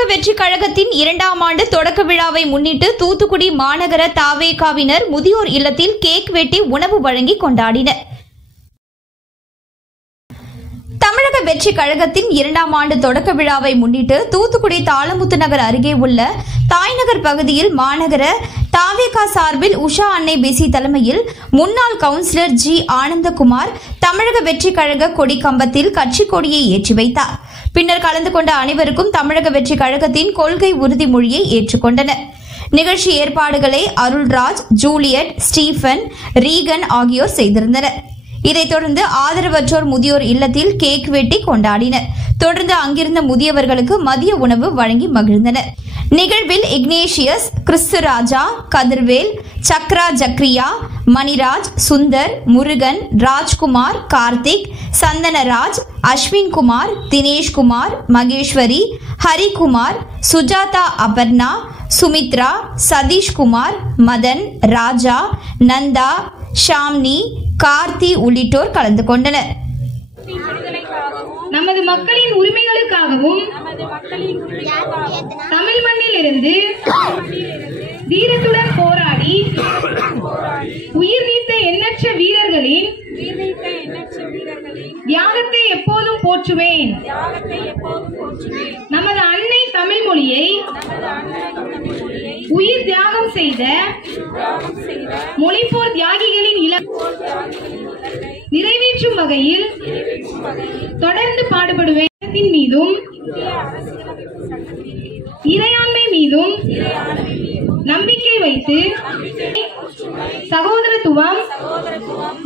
தமிழக வெற்றி கழகத்தின் 2ஆம் ஆண்டு தொடக்க விழாவை முன்னிட்டு தூத்துக்குடி மாநகர தவேகாவினர் முதியோர் இல்லத்தில் கேக் வெட்டி உணவு வழங்கி கொண்டாடினர். தமிழக வெற்றி கழகத்தின் 2ஆம் ஆண்டு தொடக்க விழாவை முன்னிட்டு தூத்துக்குடி தாளமுத்து நகர் அருகே உள்ள தாய்நகர் பகுதியில் மாநகர தவேகா சார்பில் உஷா அன்னை பிசி தலைமையில் முன்னாள் கவுன்சிலர் ஜி ஆனந்தகுமார் தமிழக வெற்றி கழக கொடி கம்பத்தில் கட்சி கொடியை ஏற்றி வைத்தார். பின்னர் கலந்து கொண்ட அனைவருக்கும் தமிழக வெற்றி கழகத்தின் கொள்கை உறுதிமொழியை ஏற்றுக்கொண்டனர். நிகழ்ச்சி ஏற்பாடுகளை அருள்ராஜ், ஜூலியட், ஸ்டீபன், ரீகன் ஆகியோர் செய்திருந்தனர். இதைத் தொடர்ந்து ஆதரவற்றோர் முதியோர் இல்லத்தில் கேக் வெட்டி கொண்டாடினர். தொடர்ந்து அங்கிருந்த முதியவர்களுக்கு மதிய உணவு வழங்கி மகிழ்ந்தனர். நிகழ்வில் இக்னேஷியஸ், கிறிஸ்துராஜா, கதிர்வேல், சக்ரா ஜக்ரியா, மணிராஜ், சுந்தர், முருகன், ராஜ்குமார், கார்த்திக், சந்தனராஜ், அஸ்வின்குமார், தினேஷ்குமார், மகேஸ்வரி, ஹரிகுமார், சுஜாதா, அபர்ணா, சுமித்ரா, சதீஷ்குமார், மதன், ராஜா, நந்தா, ஷாம்னி, கார்த்தி உள்ளிட்டோர் கலந்து கொண்டனர். நமது மக்களின் உரிமைகளுக்காகவும் தமிழ் மண்ணில் இருந்து வீரத்துடன் போராடி உயிர் நீத்த எண்ணற்ற வீரர்களின் தியாகத்தை எப்போதும் போற்றுவேன். நமது அன்னை தமிழ் மொழியை உயிர் தியாகம் செய்த மொழிப்போர் தியாகிகளின் நிறைவேற்றும் வகையில் தொடர்ந்து பாடுபடுவேன். மீதும் இறையாண்மை மீதும் நம்பிக்கை வைத்து சகோதரத்துவம்,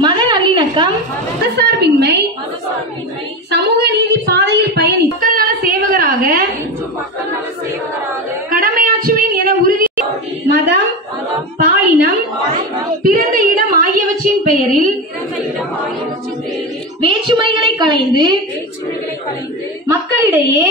மத நல்லிணக்கம், மதசார்பின்மை, சமூக நீதி பாதையில் பயணி மக்கள் நல சேவகராக கடமையாற்றுவேன் என உறுதி. மதம், பாலினம், பிறந்த இடம் ஆகியவற்றின் பெயரில் வேற்றுமைகளை களைந்து மக்களிடையே